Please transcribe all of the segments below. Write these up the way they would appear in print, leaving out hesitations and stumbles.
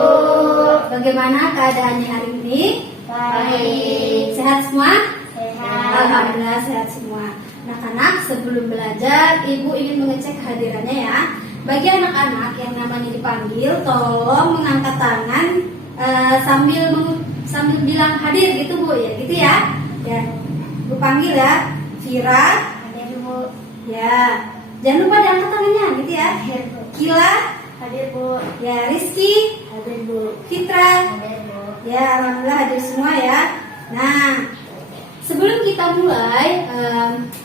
Ibu. Bagaimana keadaannya hari ini? Baik. Sehat semua? Sehat. Alhamdulillah sehat semua. Anak-anak, sebelum belajar, Ibu ingin mengecek kehadirannya ya. Bagi anak-anak yang namanya dipanggil, tolong mengangkat tangan sambil bilang hadir gitu Bu ya, gitu ya. Ya, Bu panggil ya. Vira, Hadir Bu. ya. Jangan lupa diangkat tangannya gitu ya. Hadir Bu. Kila, Hadir Bu. ya. Rizky, Hadir Bu. Fitra, Hadir Bu. ya. Alhamdulillah hadir semua ya. Nah, sebelum kita mulai,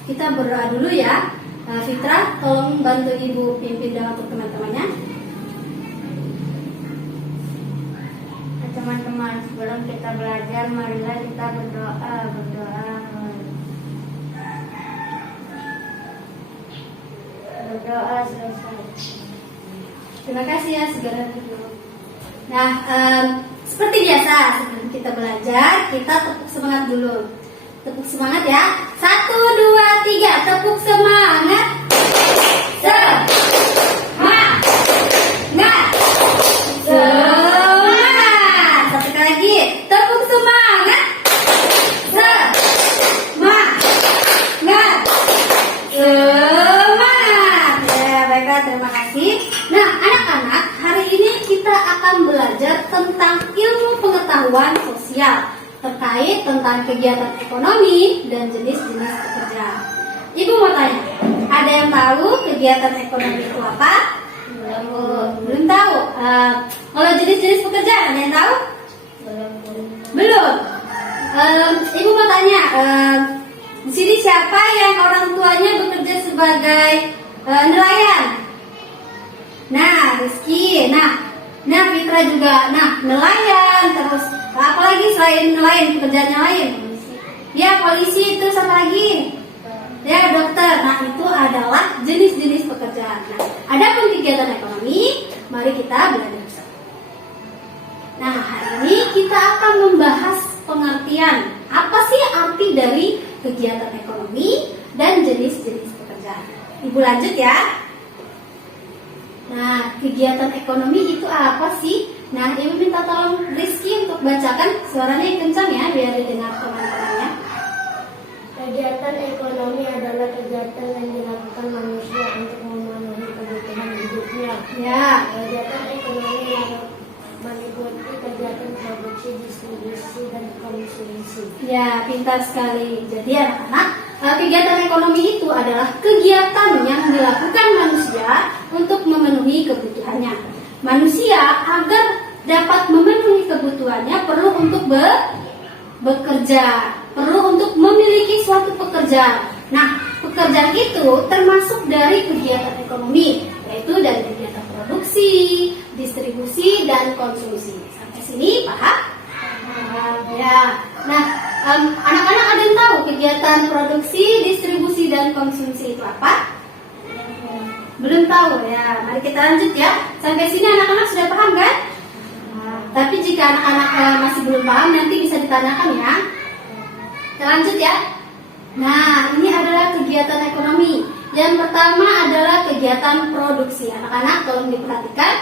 kita berdoa dulu ya. Fitra, tolong bantu Ibu pimpin doa untuk teman-temannya. Teman-teman, sebelum kita belajar, marilah kita berdoa. Berdoa selesai. Terima kasih ya segera duduk. Nah, seperti biasa sebelum kita belajar, kita tepuk semangat dulu. Tepuk semangat ya. 1, 2, 3, tepuk semangat. Semangat. Semangat. Satu kali lagi, tepuk semangat. Semangat. Semangat. Ya, baiklah, terima kasih. Nah, anak-anak, hari ini kita akan belajar tentang ilmu pengetahuan sosial terkait tentang kegiatan ekonomi dan jenis-jenis pekerjaan. Ibu mau tanya, ada yang tahu kegiatan ekonomi itu apa? Belum tahu. Kalau jenis-jenis pekerjaan, ada yang tahu? Belum. Ibu mau tanya, di sini siapa yang orang tuanya bekerja sebagai nelayan? Nah, Rizky, nah Fitra juga, nelayan, terus apalagi selain nelayan, pekerjaannya lain? Ya, polisi, itu sama lagi. Ya, dokter. Nah, itu adalah jenis-jenis pekerjaan. Nah, adapun kegiatan ekonomi, mari kita belajar. Nah, hari ini kita akan membahas pengertian apa sih arti dari kegiatan ekonomi dan jenis-jenis pekerjaan. Ibu lanjut ya. Nah, kegiatan ekonomi itu apa sih? Nah, Ibu minta tolong Rizky untuk bacakan, suaranya yang kencang ya, biar didengar teman-temannya. Kegiatan ekonomi adalah kegiatan yang dilakukan manusia untuk memenuhi kebutuhan hidupnya. Ya, Kegiatan ekonomi yang meliputi kegiatan produksi, distribusi, dan konsumsi. ya, pintar sekali. Jadi anak-anak, kegiatan ekonomi itu adalah kegiatan yang dilakukan manusia untuk memenuhi kebutuhannya. Manusia agar dapat memenuhi kebutuhannya perlu untuk bekerja, perlu untuk memiliki suatu pekerjaan. Nah, pekerjaan itu termasuk dari kegiatan ekonomi, yaitu dari kegiatan produksi, distribusi, dan konsumsi. Sampai sini paham? Ya. Nah, anak-anak ada yang tahu kegiatan produksi, distribusi, dan konsumsi itu apa? Belum tahu ya. Mari kita lanjut ya. Sampai sini anak-anak sudah paham kan? Tapi jika anak-anak masih belum paham, nanti bisa ditanyakan ya. Kita lanjut ya. Nah, ini adalah kegiatan ekonomi. Yang pertama adalah kegiatan produksi. Anak-anak tolong diperhatikan.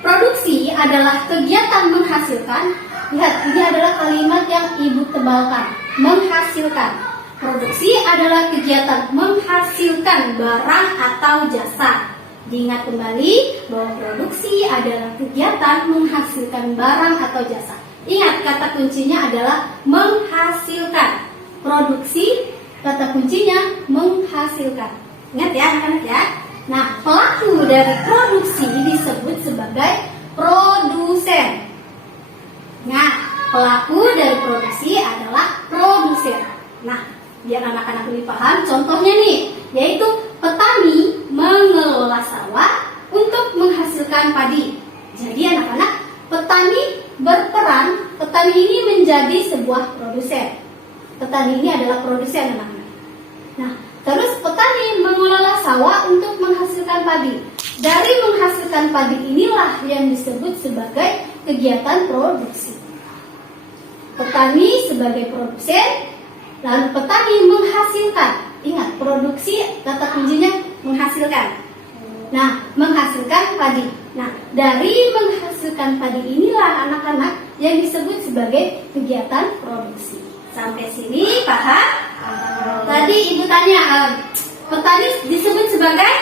Produksi adalah kegiatan menghasilkan. Lihat, ini adalah kalimat yang Ibu tebalkan. Menghasilkan. Produksi adalah kegiatan menghasilkan barang atau jasa. Diingat kembali bahwa produksi adalah kegiatan menghasilkan barang atau jasa. Ingat, kata kuncinya adalah menghasilkan. Produksi, kata kuncinya menghasilkan. Ingat ya anak-anak ya. Nah, pelaku dari produksi disebut sebagai produsen. Nah, pelaku dari produksi adalah produsen. Nah, biar anak-anak lebih paham, contohnya nih, yaitu petani mengelola sawah untuk menghasilkan padi. Jadi anak-anak, petani ini menjadi sebuah produsen. Petani ini adalah produsen anak-anak. Nah, terus petani mengelola sawah untuk menghasilkan padi. Dari menghasilkan padi inilah yang disebut sebagai kegiatan produksi. Petani sebagai produsen, lalu petani menghasilkan. Ingat, produksi kata kuncinya menghasilkan. Nah, menghasilkan padi. Nah, dari menghasilkan padi inilah anak-anak yang disebut sebagai kegiatan produksi. Sampai sini paham? Tadi ibu tanya, petani disebut sebagai?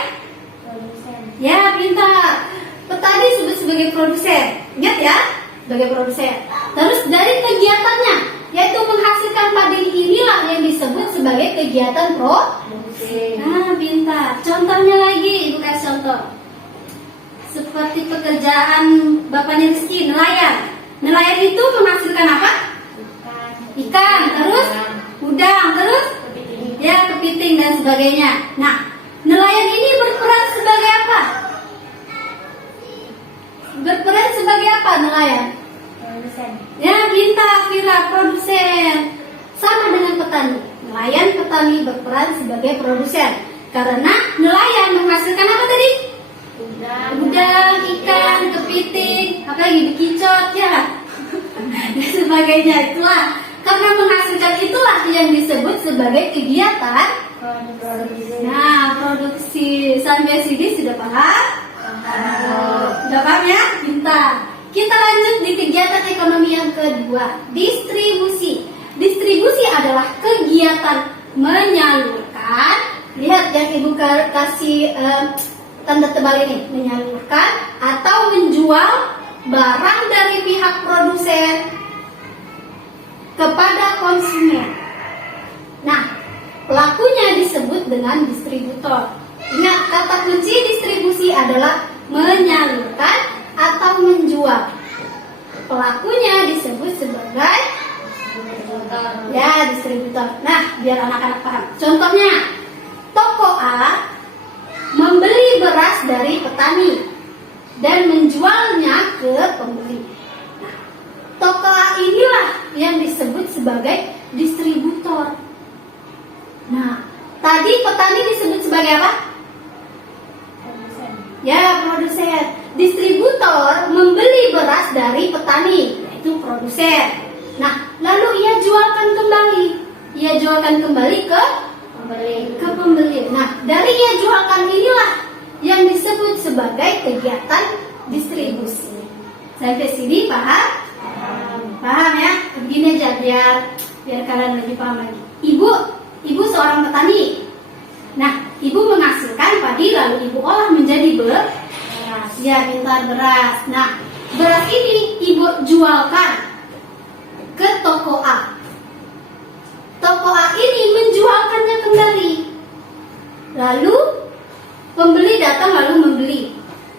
Produsen. Ya, pintar. Petani disebut sebagai produsen. Ingat ya, sebagai produsen. Terus dari kegiatannya, yaitu menghasilkan padi inilah yang disebut sebagai kegiatan produksi. Nah, pintar. Contohnya lagi, ibu kasih contoh. Seperti pekerjaan bapaknya Rizky, nelayan. Nelayan itu menghasilkan apa? Ikan, terus udang, terus ya kepiting dan sebagainya. Nah, nelayan ini berperan sebagai apa? Berperan sebagai apa nelayan? Produsen. Ya, pintar, Vira, produsen. Sama dengan petani. Nelayan, petani berperan sebagai produsen. Karena nelayan menghasilkan apa tadi? Udang, ikan, kepiting, apa lagi, bekicot, ya, dan sebagainya. Itulah, karena menghasilkan itulah yang disebut sebagai kegiatan Produksi. Nah, produksi. Sampai sini sudah paham? Sudah paham ya? Pintar. Kita lanjut di kegiatan ekonomi yang kedua, distribusi. Distribusi adalah kegiatan menyalurkan. Lihat yang ibu kasih tanda tebal ini, menyalurkan atau menjual barang dari pihak produsen kepada konsumen. Nah, pelakunya disebut dengan distributor. Ingat, kata kunci distribusi adalah menyalurkan atau menjual. Pelakunya disebut sebagai ya, distributor. Nah, biar anak-anak paham. Contohnya, toko A membeli beras dari petani dan menjualnya ke pembeli. Nah, toko A inilah yang disebut sebagai distributor. Nah, tadi petani disebut sebagai apa? Produsen. Ya, produsen. Distributor membeli beras dari petani, yaitu produsen. Nah, lalu ia jualkan kembali. Ia jualkan kembali ke pembeli. Nah, dari ia jualkan inilah yang disebut sebagai kegiatan distribusi. Sampai sini paham? Paham ya? Begini aja biar kalian lebih paham lagi. Ibu seorang petani. Nah, ibu menghasilkan padi lalu ibu olah menjadi beras. Ya, pintar, beras. Nah, beras ini ibu jualkan ke toko A. Toko A ini menjualkannya kembali. Lalu pembeli datang lalu membeli.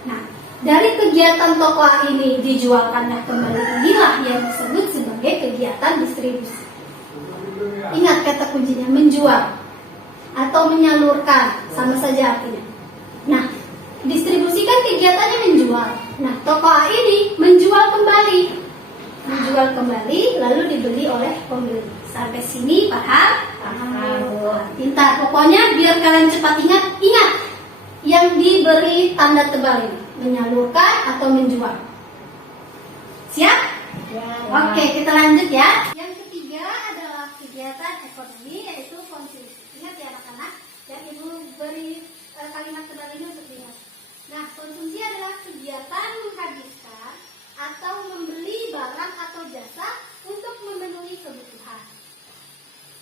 Nah, dari kegiatan toko A ini dijualkannya kembali inilah yang disebut sebagai kegiatan distribusi. Ingat kata kuncinya, menjual atau menyalurkan, sama saja artinya. Nah, distribusi kan kegiatannya menjual. Nah, toko A ini menjual kembali lalu dibeli oleh pembeli. Sampai sini paham? Pintar. Pokoknya biar kalian cepat ingat yang diberi tanda tebal ini, menyalurkan atau menjual. Siap? Ya. Oke, kita lanjut ya. Yang ketiga adalah kegiatan ekonomi, yaitu konsumsi. Ingat ya anak-anak, yang ibu beri kalimat tebal ini untuk diingat. Nah, konsumsi adalah kegiatan menghabiskan atau membeli barang atau jasa untuk memenuhi kebutuhan.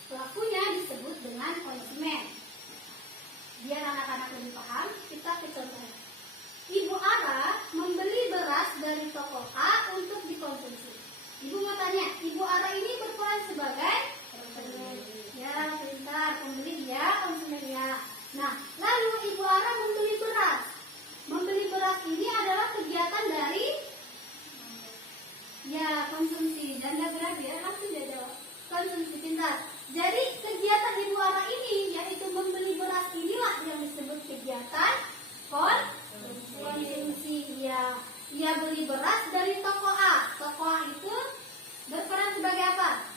Pelakunya disebut dengan konsumen. Biar anak-anak lebih paham, kita ke contohnya. Ibu Ara membeli beras dari toko A untuk dikonsumsi. Ibu mau tanya, Ibu Ara ini berperan sebagai konsumen. Ya, pintar, pembeli ya, konsumen ya. Nah, lalu Ibu Ara membeli beras. Membeli beras ini adalah kegiatan dari ya, konsumsi. Dan gak berarti ya, langsung dia jawab. Konsumsi, pintar. Jadi kegiatan Ibu Ara ini, yaitu membeli beras inilah yang disebut kegiatan konsumsi. Ya, ia beli beras dari toko A. Toko A itu berperan sebagai apa?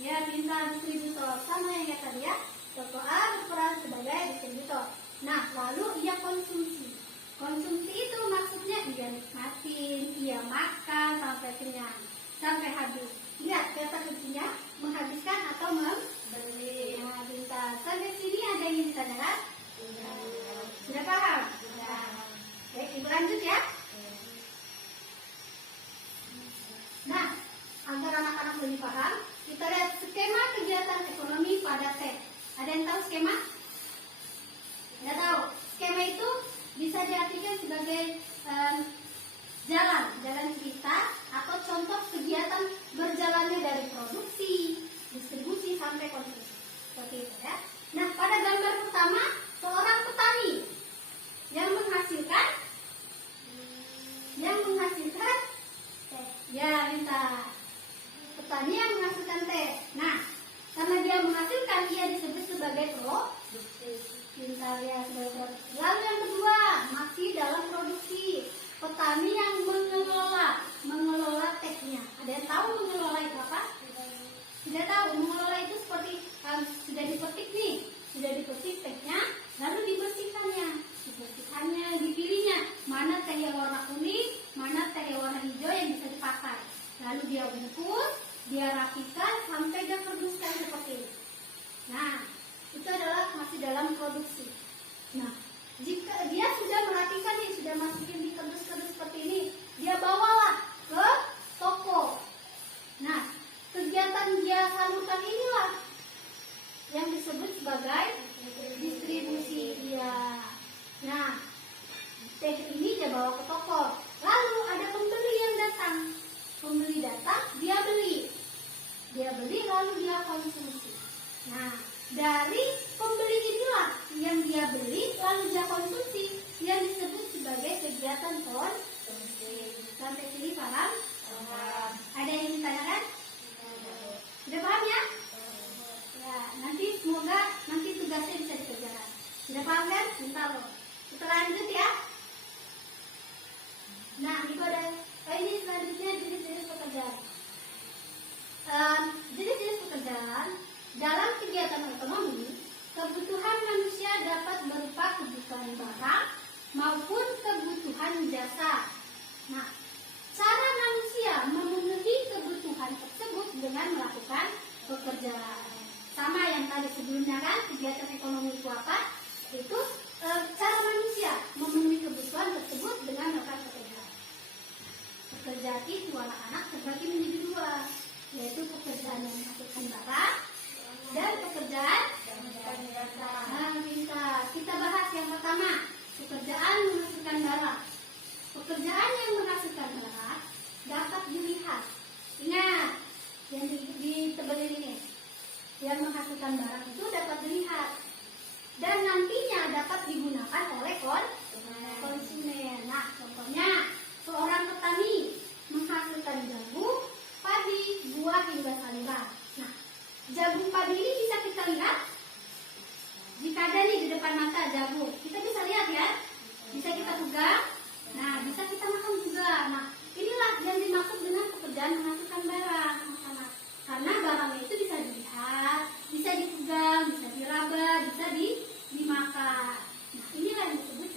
Ya, pintar, distributor. Sama yang kayak tadi ya. Toko A berperan sebagai distributor. Nah, lalu ia konsumsi. Konsumsi itu maksudnya ia nikmatin, ia makan sampai kenyang, sampai habis. Lihat kata kuncinya, menghabiskan atau membeli. Nah, pintar. Sampai sini ada yang ditanyakan? Sudah paham? sebagai jalan cerita atau contoh kegiatan berjalannya dari produksi, distribusi sampai konsumsi. Seperti itu ya. Nah, pada gambar pertama seorang petani yang menghasilkan ya minta petani yang menghasilkan teh. Nah, karena dia menghasilkan, ia disebut sebagai pintar ya, sebagai produksi. Lalu yang kedua, masih dalam produksi, petani yang mengelola tehnya. Ada yang tahu mengelola itu apa? Tidak tahu. Mengelola itu seperti sudah dipetik tehnya, lalu dibersihkannya, dipilihnya mana teh yang warna kuning, mana teh yang warna hijau yang bisa dipakai. Lalu dia bungkus, dia rapikan sampai dia kerduskan seperti ini. Nah, itu adalah masih dalam produksi. Nah, jika dia sudah merapikan nih, sudah masukin di kerdus-kerdus seperti ini, dia bawalah ke toko. Nah, kegiatan dia salurkan inilah yang disebut sebagai distribusi dia. Nah, teh ini dia bawa ke toko. Lalu ada pembeli yang datang. Pembeli datang, dia beli lalu dia konsumsi. Nah, dari pembeli inilah yang dia beli lalu dia konsumsi yang disebut sebagai kegiatan konsumsi. Sampai sini paham? Ada yang ditanyakan? Sudah paham ya? Ya, nanti semoga nanti tugasnya bisa dikerjakan. Sudah paham kan? Bentar loh. Kita lanjut ya. Nah, itu ada ini selanjutnya jenis-jenis pekerjaan. Jenis-jenis pekerjaan dalam kegiatan ekonomi, kebutuhan manusia dapat berupa kebutuhan barang maupun kebutuhan jasa. Nah, cara manusia memenuhi kebutuhan tersebut dengan melakukan pekerjaan. Sama yang tadi sebelumnya kan, kegiatan ekonomi itu apa? Itu cara manusia memenuhi kebutuhan tersebut dengan melakukan pekerjaan. Pekerjaan itu anak-anak terbagi menjadi dua, yaitu pekerjaan yang menghasilkan barang dan pekerjaan kita bahas yang pertama, pekerjaan menghasilkan barang. Pekerjaan yang menghasilkan barang dapat dilihat. Ingat, yang ditebelin ini, yang menghasilkan barang itu dapat dilihat dan nantinya dapat digunakan oleh konsumen. Nah, contohnya seorang petani menghasilkan jagung, padi, buah hingga sayuran. Nah, jagung padi ini bisa kita lihat. Jika ada nih di depan mata jagung, kita bisa lihat ya. Bisa kita pegang. Nah, bisa kita makan juga. Nah, inilah yang dimaksud dengan pekerjaan menghasilkan barang, anak-anak. Karena barangnya itu bisa dilihat, bisa dipegang, bisa diraba, bisa dimakan. Nah, inilah yang disebut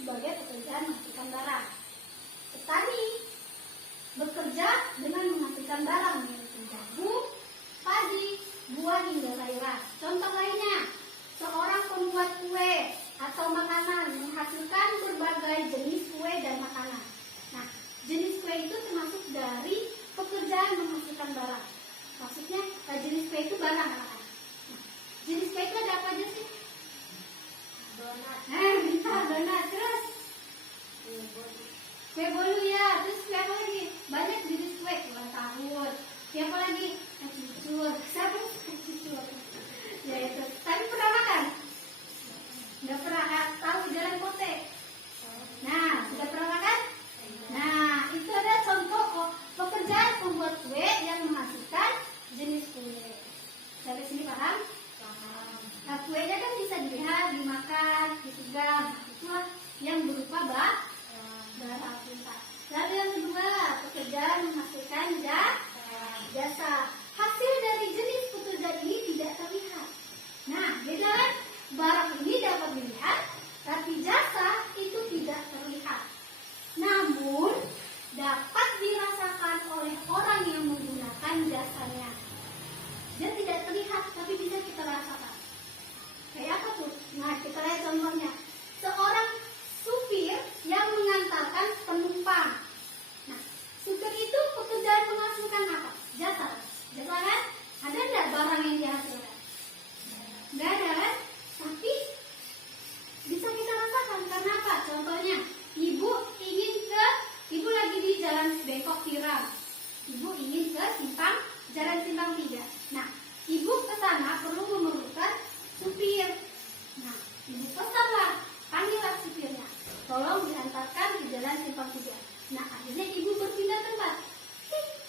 tolong diantarkan ke jalan simpang 3. Nah, akhirnya ibu berpindah tempat.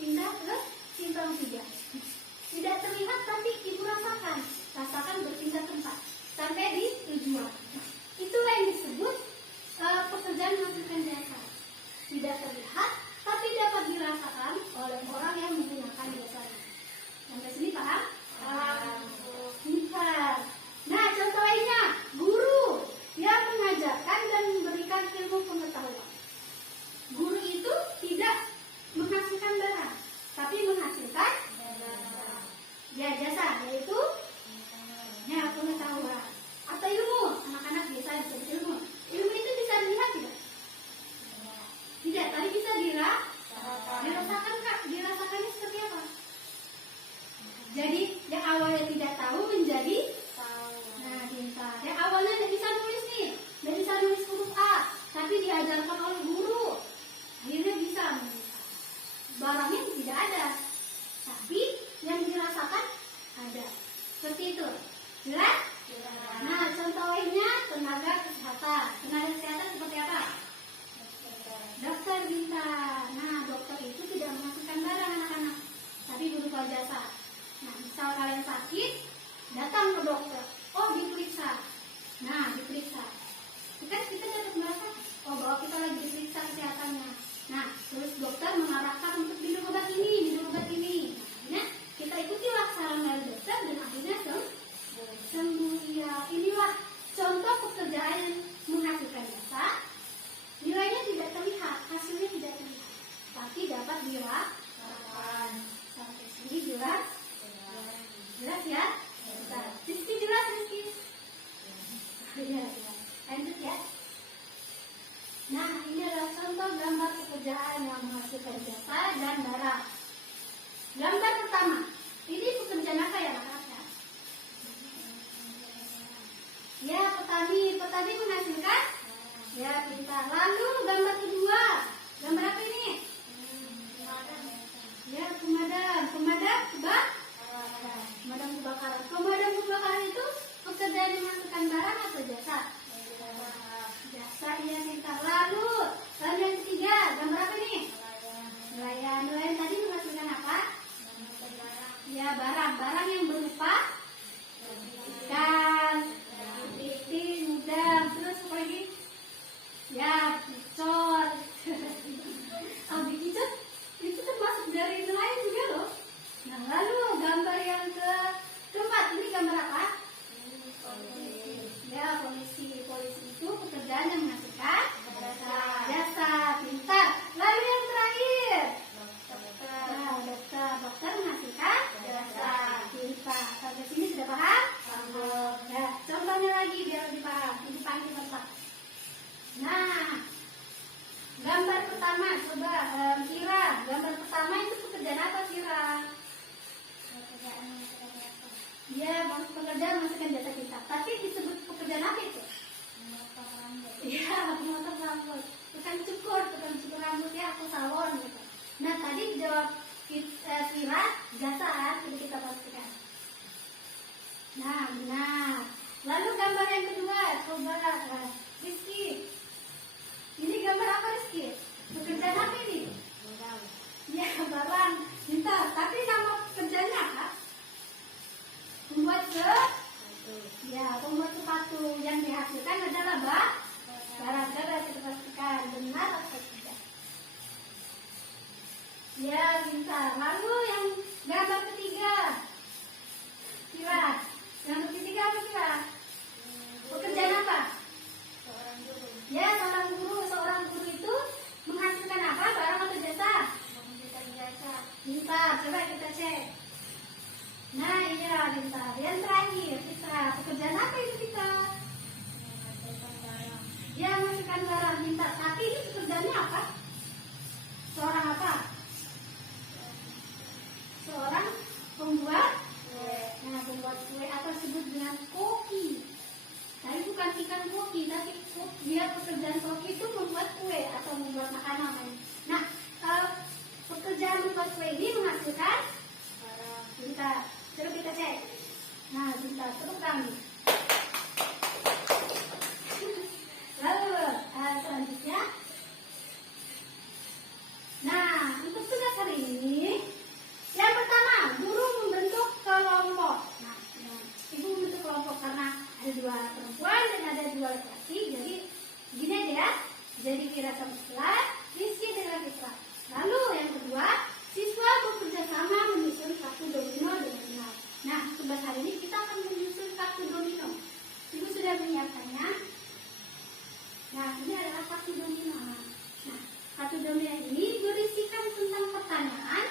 Pindah ke simpang 3. Tidak terlihat tapi ibu rasakan berpindah tempat sampai di tujuan. Nah, itulah yang disebut pekerjaan menghasilkan jasa. Tidak terlihat tapi dapat dirasakan oleh orang yang menggunakan jasanya. Sampai sini paham? Paham. Pintar. Nah, contoh lainnya, guru yang mengajarkan dan memberikan ilmu pengetahuan. Guru itu tidak menghasilkan barang, tapi menghasilkan jasa, yaitu pengetahuan atau ilmu. Anak-anak biasa disebut ilmu. Ilmu itu bisa dilihat tidak? Tidak, tapi bisa dirasakan Kak. Dirasakannya seperti apa? Jadi yang awalnya tidak tahu menjadi tahu. Nah, pintar. Yang awalnya tidak bisa nulis nih, tidak bisa nulis huruf A, tapi diajarkan oleh guru, akhirnya bisa menulis. Barangnya tidak ada, tapi yang dirasakan ada. Seperti itu. Jelas? Nah, contoh lainnya tenaga kesehatan. Tenaga kesehatan seperti apa? Dokter bintang. Nah, dokter itu tidak menghasilkan barang anak-anak, tapi berupa jasa. Nah, misal kalian sakit, datang ke dokter. Oh, diperiksa. Nah, diperiksa. Kan kita dapat merasa, oh bahwa kita lagi diperiksa kesehatannya. Nah, terus dokter mengarahkan untuk minum obat ini, minum obat ini. Nah, kita ikutilah saran dari dokter dan akhirnya sembuh. Ya, inilah contoh pekerjaan yang menghasilkan jasa. Nilainya tidak terlihat, hasilnya tidak terlihat, tapi dapat dirasakan. Sampai sini jelas? Jelas ya? Rizky jelas, Rizky? Ya. Lanjut ya. Nah, ini adalah contoh gambar pekerjaan yang menghasilkan jasa dan barang. Gambar pertama, ini pekerjaan apa ya anak-anak? Ya, petani menghasilkan. Ya, pintar. Lalu gambar kedua, gambar apa ini? Ya, pemadam kebakaran. Pemadam kebakaran itu pekerjaan yang menghasilkan barang atau jasa? Jasa, iya pintar. Lalu yang ketiga, gambar apa nih? Nelayan tadi menghasilkan apa? Ya, barang yang berupa ikan, itik, udang, terus apa lagi? Ya, picot. Picot itu termasuk dari nelayan juga loh. Nah, lalu gambar yang keempat, ini gambar apa? Ya, polisi itu pekerjaan yang menghasilkan jasa, pintar. Lalu yang terakhir, dokter menghasilkan jasa, pintar. Sampai sini sudah paham? Ya, contohnya lagi biar lebih paham. Ini panggil tempat. Nah, gambar pertama, coba Sira. Gambar pertama itu pekerjaan apa, Sira? Ya, pekerjaan menghasilkan jasa kita. Tapi disebut pekerjaan apa itu? Memotong rambut. Iya, memotong rambut. Tukang cukur rambut ya, atau salon gitu. Nah, tadi jawab Sira, jasa kan? Jadi kita pastikan. Nah, benar. Lalu gambar yang kedua, coba Rizky. Ini gambar apa, Rizky? Pekerjaan apa ini? Ya, barang. Pintar. Tapi nama pekerjaannya apa? Pembuat sepatu. Yang dihasilkan adalah barang. Kita pastikan benar atau tidak. Ya, pintar. Lalu yang gambar ketiga, Kira. Yang ketiga apa, Kira? Pekerjaan apa? Ya, seorang guru itu menghasilkan apa? Barang atau jasa? Menghasilkan jasa. Pintar, coba kita cek. Nah, iya, pintar. Yang terakhir, kita pekerjaan apa itu kita? Menghasilkan barang. Ya, menghasilkan barang, pintar. Tapi ini pekerjaannya apa? Seorang apa? Seorang pembuat kue. Nah, pembuat kue atau disebut dengan koki. Tapi bukan ikan koki, tapi dia pekerjaan koki itu membuat kue atau membuat makanan. Nah, pekerjaan membuat kue ini menghasilkan barang. Pintar. Coba kita cek. Nah, pintar. Terus kami. Lalu, Jadi kira satu kelas, isi dengan siswa. Lalu yang kedua, siswa bekerja sama menyusun kartu domino dengan benar. Nah, tugas hari ini kita akan menyusun kartu domino. Ibu sudah menyiapkannya. Nah, ini adalah kartu domino. Nah, kartu domino ini berisikan tentang pertanyaan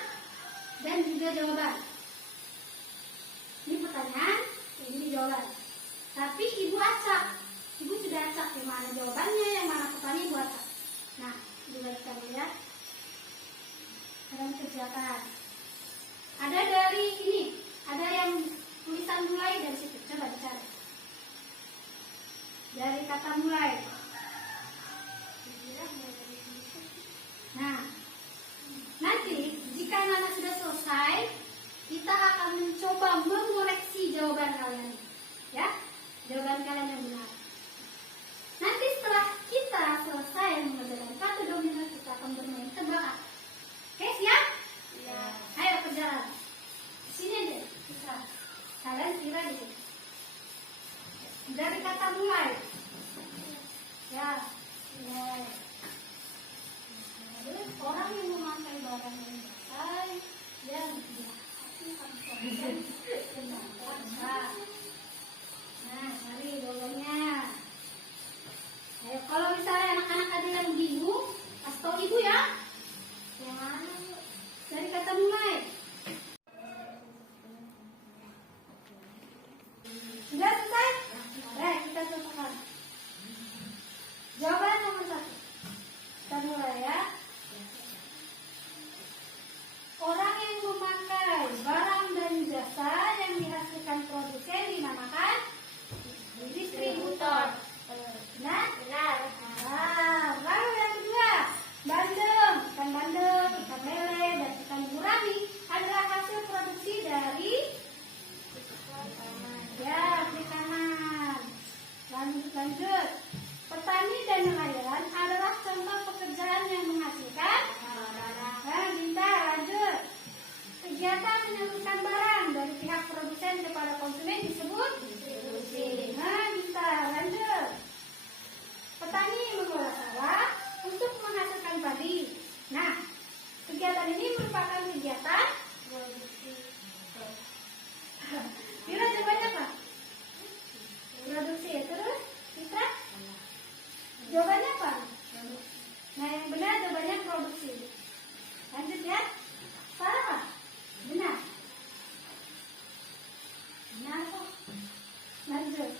dan juga jawaban. Ini pertanyaan, ini jawaban. Tapi ibu acak. Ibu sudah acak yang mana jawabannya, yang mana pertanyaan ibu acak. Nah, ibu baca ya. Dalam kerjakan. Ada dari ini, ada yang tulisan mulai dari situ. Coba dicari. Dari kata mulai. Nah, nanti jika anak sudah selesai, kita akan mencoba mengoreksi jawaban kalian, ya, jawaban kalian yang benar. Nanti setelah kita selesai mengerjakan kartu domino, kita akan bermain tebak. Oke, siap? Ya. Ayo berjalan. Sini aja, bisa. Kalian kira di sini. Dari kata mulai. Ya, mulai. Orang yang memakai barang yang dipakai dan nah, cari jawabannya. Ayo, kalau misalnya anak-anak ada yang bingung, kasih tahu ibu ya. Yang mana? Dari kata mulai. Sudah selesai? Baik, kita selesaikan. Jawaban nomor 1. Kita mulai ya. Orang yang memakai barang dan jasa yang dihasilkan produsen dinamakan distributor. Benar? Benar. Lalu yang kedua, bandeng, ikan bandeng, ikan lele, dan ikan gurami adalah hasil produksi dari perikanan. Lanjut. Petani dan nelayan adalah contoh pekerjaan yang menghasilkan. Bintang, lanjut. Kegiatan menyalurkan barang dari pihak produsen kepada konsumen disebut distribusi. Bintang, lanjut. Petani mengolah sawah untuk menghasilkan padi. Nah, kegiatan ini merupakan kegiatan produksi. Kira jawabannya apa? Produksi. Terus kita jawabannya apa? Nah, yang benar jawabannya produksi. Lanjut ya. Salah apa? Benar. Benar kok. Lanjut.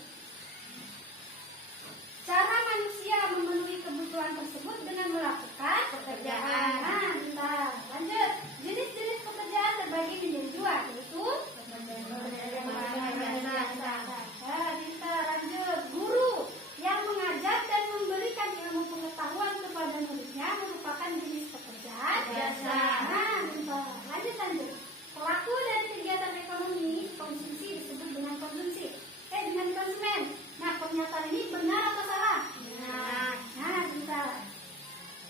Cara manusia memenuhi kebutuhan tersebut dengan melakukan pekerjaan. Nah, bentar. Lanjut. Jenis-jenis pekerjaan terbagi menjadi 2, yaitu bentar. Lanjut. Guru yang mengajar dan memberikan ilmu pengetahuan kepada muridnya merupakan jenis pekerjaan biasa. Nah, bentar. Lanjut. Pelaku dari kegiatan ekonomi konsumsi disebut dengan konsumsi. Dengan konsumen. Nah, pernyataan ini benar atau salah? Benar. Nah, bentar.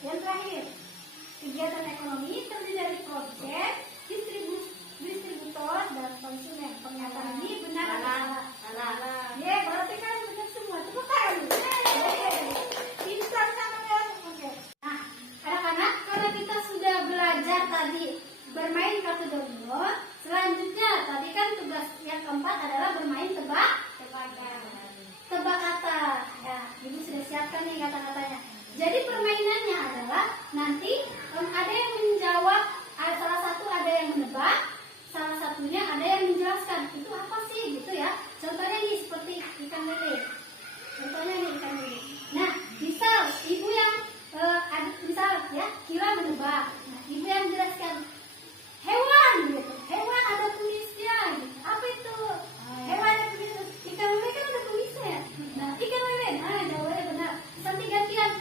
Yang terakhir, kegiatan ekonomi terdiri dari produsen, distributor, dan konsumen. Pernyataan ini benar atau salah? Salah. Ya, berarti kan benar semua. Tepuk tangan. Pintar sama ya. Oke. Nah, anak-anak, kalau kita sudah belajar tadi bermain kartu domino, selanjutnya tadi kan tugas yang keempat adalah bermain tebak kata. Ya, ibu sudah siapkan nih kata-katanya. Jadi permainannya adalah nanti ada yang menjawab, salah satu ada yang menebak, salah satunya ada yang menjelaskan itu apa sih gitu ya. Contohnya nih seperti ikan lele. Contohnya nih ikan lele. Nah, misal ibu yang misal ya Kira menebak. Nah, ibu yang menjelaskan hewan gitu. Hewan ada tulisnya gitu. Apa itu? Hewan ada tulisnya. Ikan lele kan ada tulisnya ya. Nah, ikan lele. Nah, jawabannya benar. Nanti gantian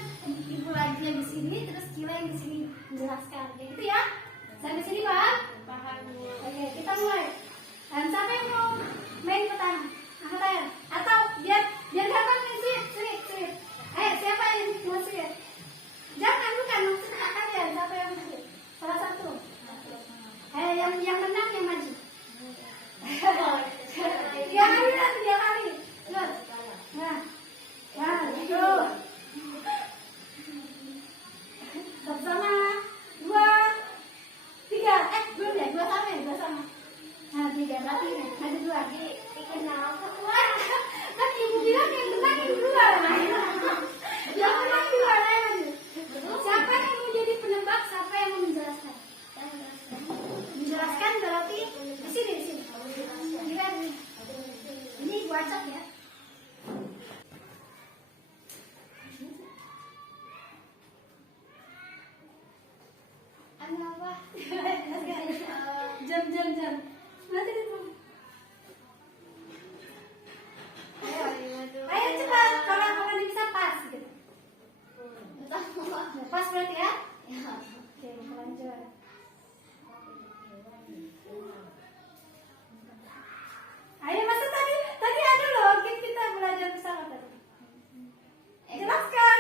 Jam. Nanti itu. Ayo cepat, kalau kamu bisa pas gitu. Pas berarti ya? Oke, lanjut. Ayo masa tadi ada loh, kita belajar bersama tadi. Jelaskan.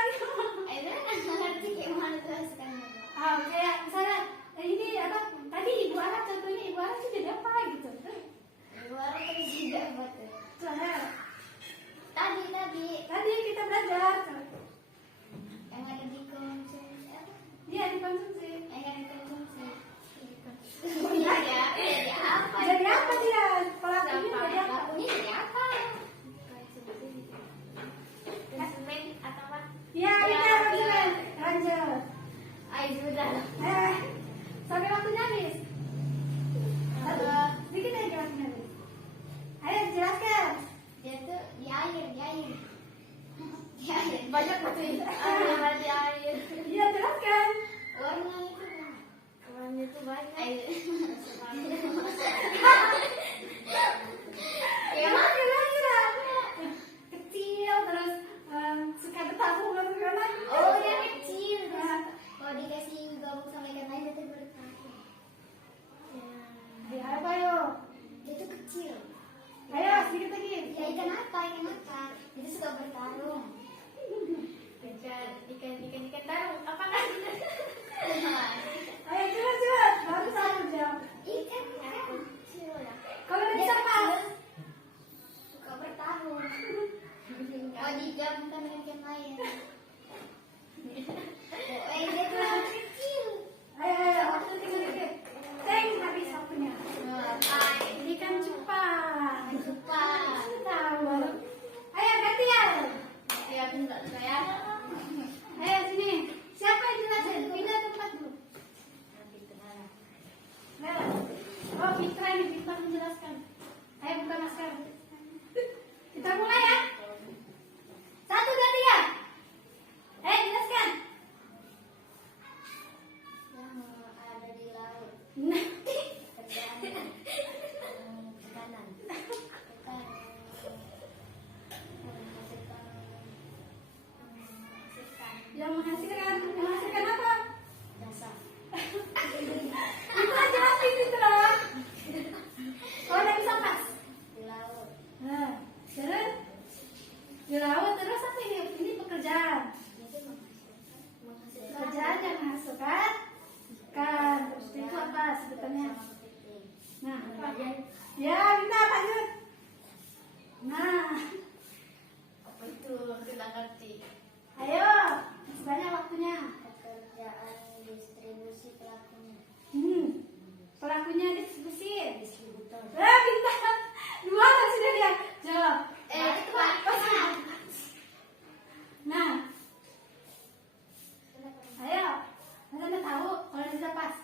Oke, misalnya ini apa? Tadi ibu anak contohnya ibu anak itu jadi apa gitu? Soalnya tadi kita belajar. yang ada di konsumsi apa? Iya dikonsumsi. Yang ada di konsumsi. Jadi apa dia? Pelakunya jadi apa? Pelakunya jadi apa? Konsumen atau apa? Ya, kita lanjut. Lanjut. Ayo sudah. Sampai waktunya habis. Sedikit aja waktunya habis. Ayo jelaskan. Dia tuh di air. Di air. Banyak betul. Di air. Iya jelaskan. Warnanya tuh banyak. Air. Emang kira-kira kecil terus suka bertabung atau gimana? Oh, yang kecil. Kalau dikasih gabung sama ikan lain itu bertarung. Ya apa yo? Dia tuh kecil. Ayo sedikit lagi. Ya ikan apa? Itu suka bertarung. Ikan tarung. Apa kan? Ayo cepat. Baru satu jam. Ikan kecil ya. Kalau udah Dia bisa pas. kecil, suka bertarung. Mau digabungkan dengan ikan lain. Dia tuh kecil. Ayo, waktu dikit. Thanks habis waktunya. Ini kan cepat. Tahu. Ayo gantian. Ya bentar saya. Ayo sini. Siapa yang jelasin? Pindah tempat dulu. Ayo. Oh, Fitra menjelaskan. Ayo buka masker. Kita mulai ya. 1, 2, 3. Ayo jelaskan. Yang ada di laut. Nah. Kerjaan kanan. Yang menghasilkan apa? Dasar. Itu aja pasti Fitra. Oh, udah bisa pas. Di laut. Nah, terus di laut terus apa ini? Ini pekerjaan. Itu menghasilkan. Pekerjaan yang menghasilkan ikan. Terus itu apa sebutannya? Nah, apa? Ya, minta lanjut. Nah, Apa itu? Tidak ngerti. ayo, masih banyak waktunya. Pekerjaan distribusi pelakunya. Pelakunya distribusi. Distributor. Minta. Gimana sudah dia? Jawab. Itu pasan. Nah, ayo. Anda tahu kalau bisa pas.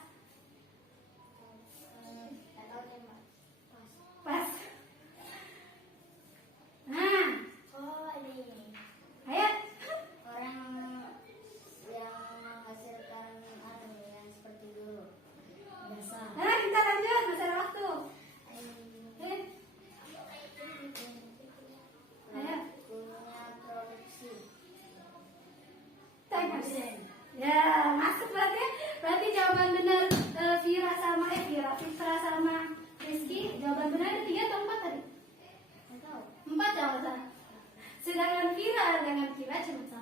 Tahu dia Mbak. Pas. Nah, Oh, ini. ayo. Orang yang menghasilkan yang seperti dulu. Dasar. Nah, kita lanjut. Masih ada waktu. Eh, ayo. Punya produksi. Tengok. Ya, masuk berarti. Berarti jawaban benar Fitra sama Rizky. Jawaban benar ada 3 atau 4 tadi? Nggak tahu. 4 jawaban. Sedangkan Fira dengan Kira cuma 1.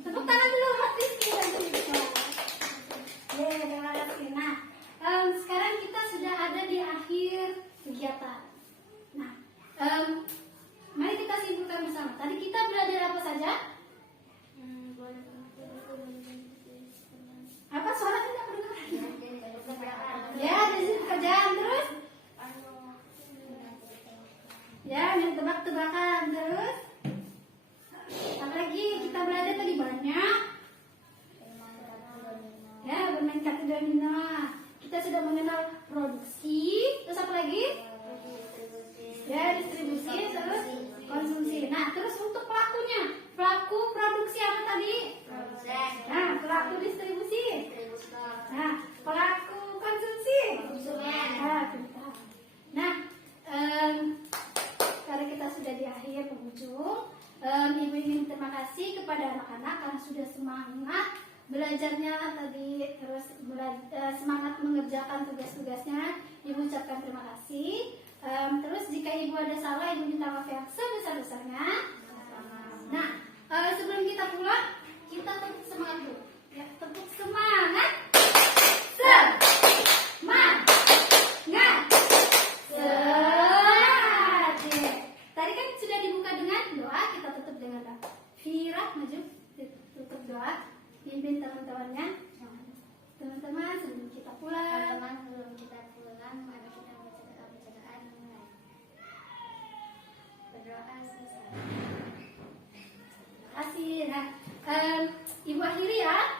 Tepuk tangan dulu buat Rizky dan Fira. Terima kasih. Nah, sekarang kita sudah ada di akhir kegiatan. Nah, mari kita simpulkan bersama. Tadi kita belajar apa saja? Apa suara tidak kedengaran? Ya, di sini kerjaan terus. Ya, main tebak-tebakan terus. Apa lagi? semangat belajarnya tadi, terus semangat mengerjakan tugas-tugasnya. Ibu ucapkan terima kasih. Terus jika ibu ada salah, ibu minta maaf yang sebesar-besarnya. Nah, sebelum kita pulang, kita tepuk semangat dulu. Ya, tepuk semangat. Semangat. Semangat. Tadi kan sudah dibuka dengan doa, kita tutup dengan doa. Vira, maju, tutup doa. Pimpin teman-temannya. Teman-teman, sebelum kita pulang. Sebelum kita pulang, mari kita baca doa-bacaan mulai. Berdoa selesai. Terima kasih. Nah, Ibu akhiri ya.